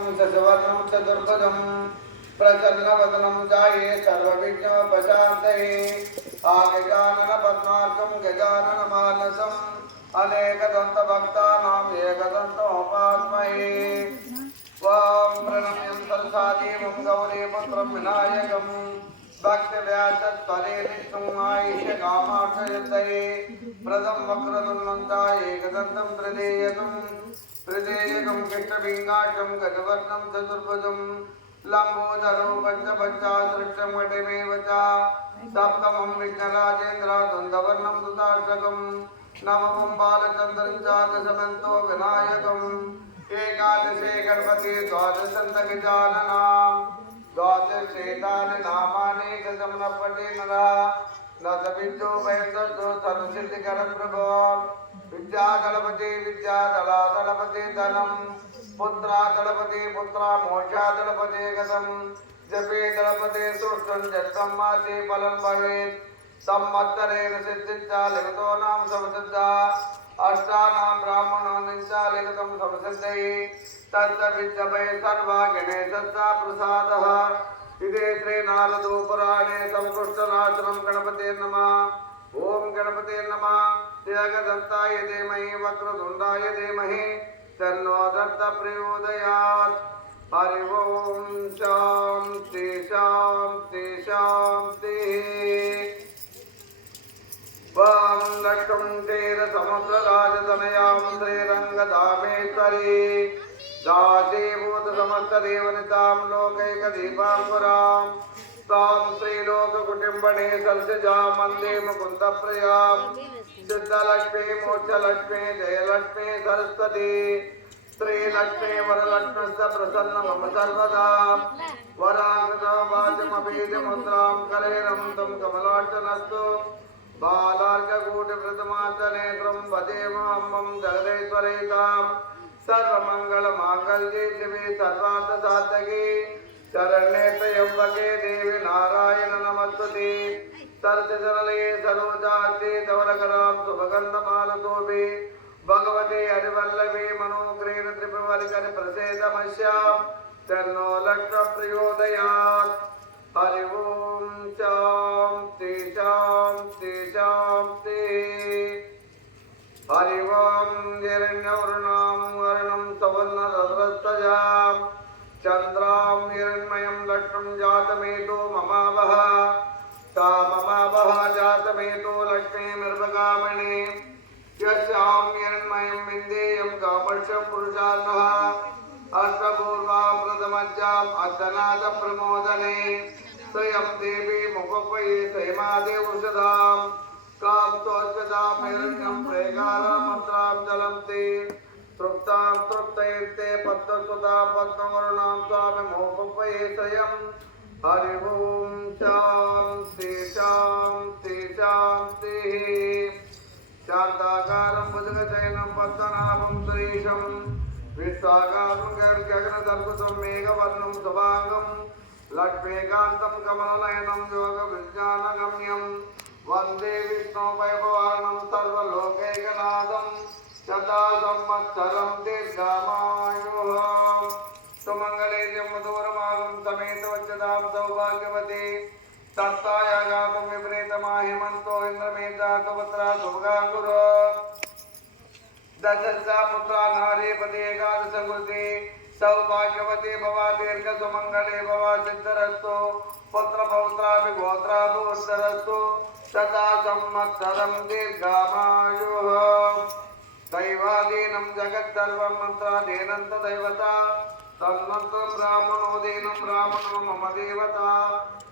सवर्णं चतुर्भुजं प्रसन्नवदनं ध्याये सर्वविघ्नोपशान्तये आगजाननपद्मार्कं गजाननमानसम् अनेकदन्तभक्तानाम् एकदन्तोपास्महे त्वां प्रणम्यं सरसादेवं गौरीपुत्रं विनायकं भक्तिव्यासत्वरे विष्णुम् आयुष्यकामाक्षयन्तये प्रदं वक्रतुण्डं एकदन्तं त्रिदेयकं कृष्णबिङ्गाटं गजवर्णं चतुर्भुजं लम्बोदरो पञ्चपञ्चाशृष्टं वटेमेव च सप्तमं विघ्नराजेन्द्र द्वन्द्ववर्णं सुतार्षकं नवमं बालचन्द्रं च दशमन्तो विनायकम् एकादशे गणपति द्वादशन्तगजाननां द्वादशेतानि नामानि गजमुनपटे नरः न सविद्यो वैन्दो सर्वसिद्धिकरं प्रभो विद्यादलपति विद्यादलादलपति धनं पुत्रादलपति पुत्रा मोक्षादलपति गतं जपे दलपति सुष्ठं जट्टं माते फलं भवेत् संवत्सरेण सिद्धिच्चा लिखतो नाम समसिद्धा अष्टानां ब्राह्मणो निश्चा लिखितं समसिद्धये तस्य विद्यपे सर्वा गणेशस्य प्रसादः इति श्रीनारदो पुराणे संकृष्टनाशनं गणपते नमः। ओम गणपते नमः। जगदत्ताय धीमहि वक्रतुण्डाय धीमहि तन्नो दत्त प्रचोदयात्। हरि ओम शांति शांति शांति। वां लक्ष्म तेर समुद्र राजतनयां श्रीरंगधामेश्वरी दासीभूत समस्त देवनितां लोकैकदीपांकुरां तां श्रीलोककुटुम्बणे सलसिजां वन्दे मुकुन्दप्रियां सिद्धलक्ष्मी मोक्षलक्ष्मी जयलक्ष्मी सरस्वती श्रीलक्ष्मी वरलक्ष्मीश्च प्रसन्न मम सर्वदा वराङ्गवाचमबीजमुद्रां कलेनं तं कमलार्चनस्तु बालार्ककूटप्रथमाचनेत्रं भजेमहं जगदेश्वरैकां सर्वमङ्गलमाङ्गल्ये शिवे सर्वार्थसाधके शरण्ये त्र्यम्बके देवी नारायण नमस्तुते सर्वजनलये सरोजास्ते धवलकरां सुभगन्धमालशोभे भगवते हरिवल्लभे मनोग्रेण त्रिपुरवरकरि प्रसेदमस्यां तन्नो लक्ष्मप्रचोदयात्। हरि ओम शांति शांति शांति। हरि ओम हिरण्यवर्णां वर्णं सवर्णरजतजां चन्द्रां हिरण्मयं लक्ष्मीं जातमेतो ममावह सा ममावह जातमेतो लक्ष्मीर्भगामिनी यस्यां हिरण्मयं विन्देयं कामर्षं पुरुषार्णः अष्टपूर्वां प्रथमज्जाम् अष्टनाद प्रमोदने स्वयं देवी मुखपये स्वयमादेवषधां कां स्वच्छतां हिरण्यं प्रेगारामत्रां जलं ते तृप्तां तृप्तयन्ते पद्मसुतां पद्मवर्णां स्वामि मुखपये स्वयं। हरि ओम शांति शांति शान्तिः। शान्ताकारं भुजगशयनं पद्मनाभं सुरेशं विश्वाकारं गगनसर्वतं मेघवर्णं शुभांगं लक्ष्मीकान्तं कमलनयनं योगविज्ञानगम्यं वन्दे विष्णुवैभवानं सर्वलोकैकनाथं सदा संवत्सरं दीर्घामायुः। सुमङ्गले जन्मदूरमागं समेतवच्चदां सौभाग्यवती तत्तायागातं विपरीतमाहिमन्तो इन्द्रमेधा सुभद्रा शुभगाङ्गुरो दशस्या पुत्रा नारीपति एकादशकृते सौभाग्यवती भवा दीर्घ सुमंगले भवा सिद्धरस्तु पुत्रपौत्राभिगोत्राभिवृद्धरस्तु सदा संवत्सरं दीर्घामायुः। दैवादीनं जगत्सर्वं मन्त्रादीनं तदैवता तन्मन्त्रं ब्राह्मणोदीनं ब्राह्मणो मम देवता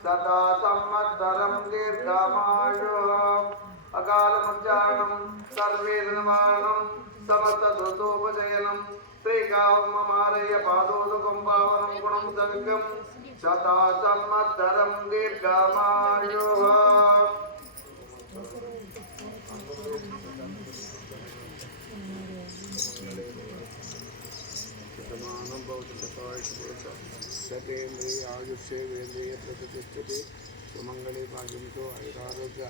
सदा संवत्सरं दीर्घामायुः। अकालमुच्चारणं सर्वेदनिवारणं समस्तदोषोपशयनं श्रीकाममारय पादोदकं पावनं गुणं सविकं सदा संवत्सरं दीर्घामायुः। सतेन्द्रिय आयुष्येन्द्रिय प्रतिष्ठिते सुमंगले भाग्यं तो आयुरारोग्य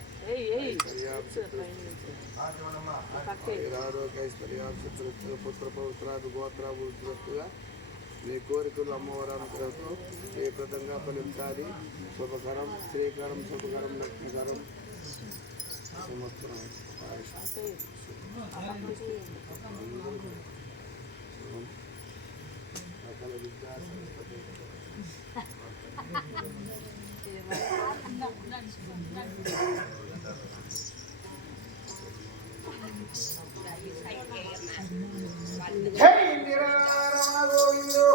ऐश्वर्यारोग्य पुत्र पौत्राद गोत्राभिवृद्धिः మీ కోరికలు అమ్మవారి అనుగ్రహంతో జయప్రదంగా ఫలించాలి. శుభకరం, శ్రీకరం, శుభకరం, లక్ష్మీకరం సంవత్సరం సకల విద్యా జై నిరారమణ గోవిందో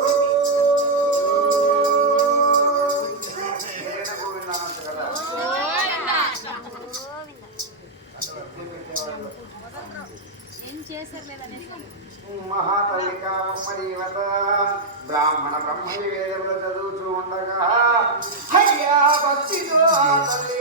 మహాతలికామరీవత బ్రాహ్మణ బ్రహ్మ వేదములు చదువుతూ ఉండగా హయ్యా భక్తితో తల్లి